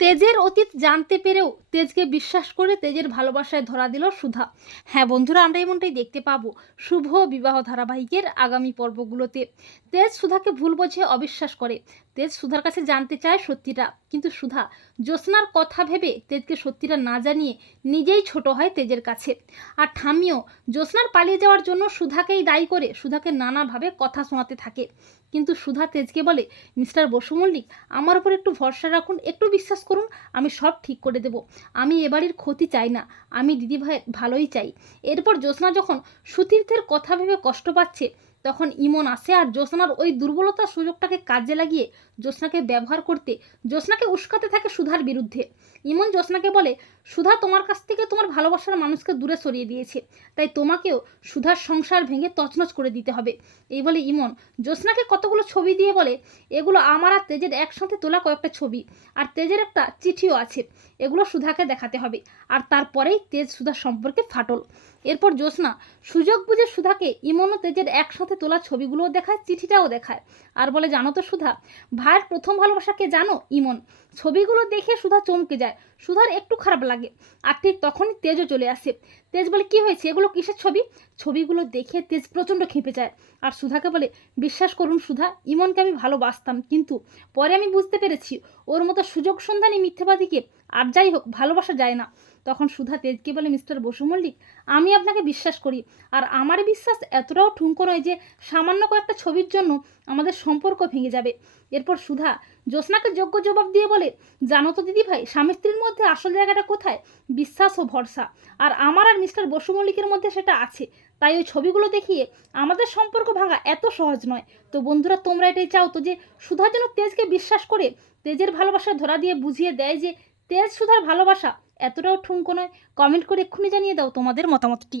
তেজের অতীত জানতে পেরেও তেজকে বিশ্বাস করে তেজের ভালোবাসায় ধরা দিল সুধা। হ্যাঁ বন্ধুরা, আমরা এমনটাই দেখতে পাবো শুভ বিবাহ ধারাবাহিকের আগামী পর্বগুলোতে। তেজ সুধাকে ভুল বোঝে অবিশ্বাস করে। তেজ সুধার কাছে জানতে চায় সত্যিটা। কিন্তু সুধা, জ্যোৎস্নার কথা ভেবে তেজকে সত্যিটা না জানিয়ে নিজেই ছোট হয় তেজের কাছে। আর ঠাম্মিও, জ্যোৎস্নার পালিয়ে যাওয়ার জন্য সুধাকেই দায়ী করে সুধাকে নানাভাবে কথা শোনাতে থাকে। কিন্তু সুধা তেজকে বলে, মিস্টার বসু মল্লিক, আমার উপর একটু ভরসা রাখুন, একটু বিশ্বাস করুন, আমি সব ঠিক করে দেব। আমি এবাড়ির ক্ষতি চাই না, আমি দিদিভাই ভালোই চাই। এরপর জ্যোৎস্না যখন সুতীর্থের কথা ভেবে কষ্ট পাচ্ছে তখন ইমন আসে আর জ্যোৎস্নার ওই দুর্বলতার সুযোগটাকে কাজে লাগিয়ে জ্যোৎস্নাকে ব্যবহার করতে, জ্যোৎস্নাকে উস্কাতে থাকে সুধার বিরুদ্ধে। ইমন জ্যোৎস্নাকে বলে, সুধা তোমার কাছ থেকে তোমার ভালোবাসার মানুষকে দূরে সরিয়ে দিয়েছে, তাই তোমাকেও সুধার সংসার ভেঙে তছনছ করে দিতে হবে। এই বলে ইমন জ্যোৎস্নাকে কতগুলো ছবি দিয়ে বলে, এগুলো আমার আর তেজের একসাথে তোলা কয়েকটা ছবি, আর তেজের একটা চিঠিও আছে, এগুলো সুধাকে দেখাতে হবে, আর তারপরেই তেজ সুধার সম্পর্কে ফাটল। এরপর জ্যোৎস্না, সুযোগ বুঝে সুধাকে ইমন তেজের একসাথে তোলা ছবিগুলোও দেখায়, চিঠিটাও দেখায়। আর বলে, জানো তো সুধা ভাইয়ের প্রথম ভালোবাসাকে জানো? ইমন। ছবিগুলো দেখে সুধা চমকে যায়। সুধার একটু খারাপ লাগে, আর ঠিক তখনই তেজও চলে আসে। তেজ বলে, কি হয়েছে? এগুলো কিসের ছবি? ছবিগুলো দেখে তেজ প্রচণ্ড খেপে যায়। আর সুধাকে বলে, বিশ্বাস করুন সুধা, ইমনকে আমি ভালোবাসতাম, কিন্তু পরে আমি বুঝতে পেরেছি, ওর মতো সুযোগ সন্ধানী মিথ্যেবাদীকে আর যাই হোক ভালোবাসা যায় না। তখন সুধা তেজকে বলে, মিস্টার বসু মল্লিক, আমি আপনাকে বিশ্বাস করি। আর আমার বিশ্বাস এতটাও ঠুঙ্কো নয় যে সামান্য কয়েকটা ছবির জন্য আমাদের সম্পর্ক ভেঙে যাবে। এরপর সুধা জ্যোৎস্নাকে যোগ্য জবাব দিয়ে বলে, জানো তো দিদি ভাই স্বামী স্ত্রীর মধ্যে আসল জায়গাটা কোথায়? বিশ্বাস ও ভরসা। আর আমার আর মিস্টার বসু মল্লিকের মধ্যে সেটা আছে। তাই ওই ছবিগুলো দেখিয়ে আমাদের সম্পর্ক ভাঙা এত সহজ নয়। তো বন্ধুরা, তোমরা এটাই চাও তো যে সুধা যেন তেজকে বিশ্বাস করে, তেজের ভালোবাসা ধরা দিয়ে বুঝিয়ে দেয় যে তেজ সুধার ভালোবাসা এতটাও ঠুমকো নয়। কমেন্ট করে এক্ষুনি জানিয়ে দাও তোমাদের মতামতটি।